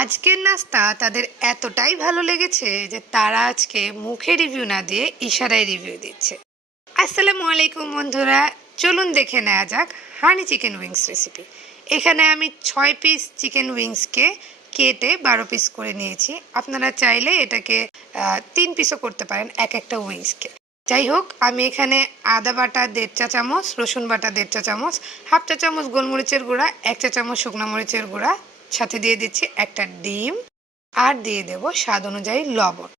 আজকের নাস্তা তাদের এতটাই ভালো লেগেছে যে তারা আজকে মুখে রিভিউ না দিয়ে ইশারায় রিভিউ দিচ্ছে। আসসালামু আলাইকুম বন্ধুরা, চলুন দেখে নেওয়া যাক হানি চিকেন উইংস রেসিপি। এখানে আমি 6 পিস চিকেন উইংসকে কেটে 12 পিস করে নিয়েছি। আপনারা চাইলে এটাকে 3 পিসও করতে পারেন এক একটা উইংসকে। যাই হোক, আমি এখানে আদা বাটা 1.5 চা চামচ, রসুন বাটা 1.5 চা চামচ, হাফ চা চামচ গোলমরিচের গুঁড়া, 1 চা চামচ শুকনো মরিচের গুঁড়া, সাথে দিয়ে দিচ্ছি একটা ডিম, আর দিয়ে দেব স্বাদ অনুযায়ী লবণ।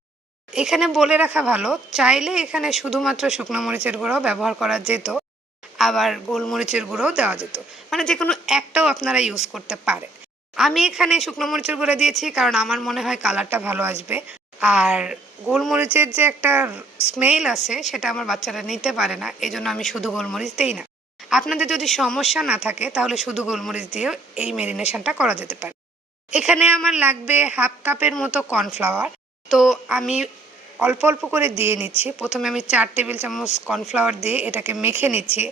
এখানে বলে রাখা ভালো, চাইলে এখানে শুধুমাত্র শুকনো মরিচের গুঁড়াও ব্যবহার করা যেত, আবার গোলমরিচের গুঁড়োও দেওয়া যেত, মানে যে কোনো একটাও আপনারা ইউজ করতে পারেন। আমি এখানে শুকনো মরিচের গুঁড়া দিয়েছি কারণ আমার মনে হয় কালারটা ভালো আসবে। আর গোলমরিচের যে একটা স্মেল আছে সেটা আমার বাচ্চারা নিতে পারে না, এই জন্য আমি শুধু গোলমরিচ দিই না। আপনাদের যদি সমস্যা না থাকে তাহলে শুধু গোলমরিচ দিয়েও এই মেরিনেশনটা করা যেতে পারে। এখানে আমার লাগবে হাফ কাপের মতো কর্নফ্লাওয়ার। তো আমি অল্প অল্প করে দিয়ে নিচ্ছি। প্রথমে আমি 4 টেবিল চামচ কর্নফ্লাওয়ার দিয়ে এটাকে মেখে নিচ্ছি।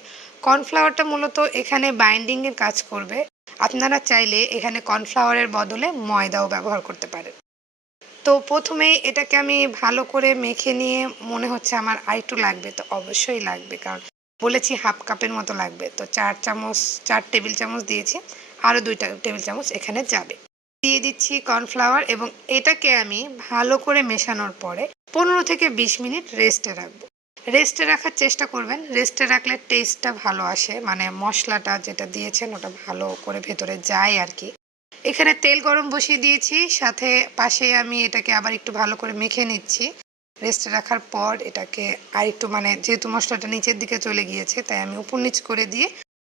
কর্নফ্লাওয়ারটা মূলত এখানে বাইন্ডিংয়ের কাজ করবে। আপনারা চাইলে এখানে কর্নফ্লাওয়ারের বদলে ময়দাও ব্যবহার করতে পারেন। তো প্রথমেই এটাকে আমি ভালো করে মেখে নিয়ে মনে হচ্ছে আমার আরেকটু লাগবে, তো অবশ্যই লাগবে কারণ বলেছি হাফ কাপের মতো লাগবে। তো 4 টেবিল চামচ দিয়েছি, আরও 2 টেবিল চামচ এখানে যাবে। দিয়ে দিচ্ছি কর্নফ্লাওয়ার এবং এটাকে আমি ভালো করে মেশানোর পরে 15 থেকে 20 মিনিট রেস্টে রাখবো। রেস্টে রাখার চেষ্টা করবেন, রেস্টে রাখলে টেস্টটা ভালো আসে, মানে মশলাটা যেটা দিয়েছেন ওটা ভালো করে ভেতরে যায় আর কি। এখানে তেল গরম বসিয়ে দিয়েছি, সাথে পাশে আমি এটাকে আবার একটু ভালো করে মেখে নিচ্ছি। রেস্টে রাখার পর এটাকে আর একটু, মানে যেহেতু মশলাটা নিচের দিকে চলে গিয়েছে তাই আমি উপর নিচ করে দিয়ে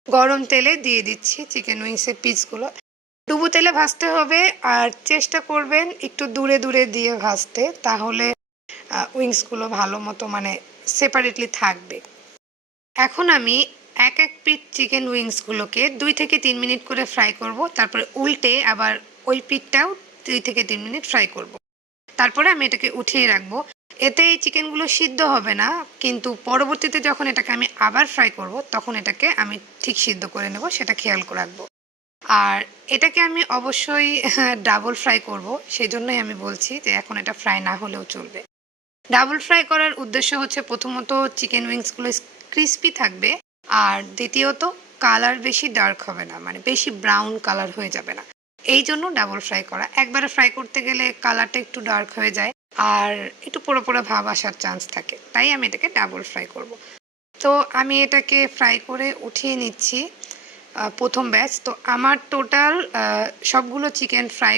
গরম তেলে দিয়ে দিচ্ছি চিকেন উইংসের পিসগুলো। ডুবো তেলে ভাজতে হবে, আর চেষ্টা করবেন একটু দূরে দূরে দিয়ে ভাজতে, তাহলে উইংসগুলো ভালো মতো মানে সেপারেটলি থাকবে। এখন আমি এক এক পিঠ চিকেন উইংসগুলোকে 2 থেকে 3 মিনিট করে ফ্রাই করব, তারপরে উল্টে আবার ওই পিঠটাও 2 থেকে 3 মিনিট ফ্রাই করব। তারপরে আমি এটাকে উঠিয়ে রাখবো। এতে এই চিকেনগুলো সিদ্ধ হবে না, কিন্তু পরবর্তীতে যখন এটাকে আমি আবার ফ্রাই করব তখন এটাকে আমি ঠিক সিদ্ধ করে নেব, সেটা খেয়াল করে রাখবো। আর এটাকে আমি অবশ্যই ডাবল ফ্রাই করব, সেই জন্যই আমি বলছি যে এখন এটা ফ্রাই না হলেও চলবে। ডাবল ফ্রাই করার উদ্দেশ্য হচ্ছে প্রথমত চিকেন উইংসগুলো ক্রিস্পি থাকবে, আর দ্বিতীয়ত কালার বেশি ডার্ক হবে না, মানে বেশি ব্রাউন কালার হয়ে যাবে না। এই জন্য ডাবল ফ্রাই করা। একবারে ফ্রাই করতে গেলে কালারটা একটু ডার্ক হয়ে যায় আর একটু পোড়া পোড়া ভাব আসার চান্স থাকে, তাই আমি এটাকে ডাবল ফ্রাই করব। তো আমি এটাকে ফ্রাই করে উঠিয়ে নিচ্ছি প্রথম ব্যাচ। তো আমার টোটাল সবগুলো চিকেন ফ্রাই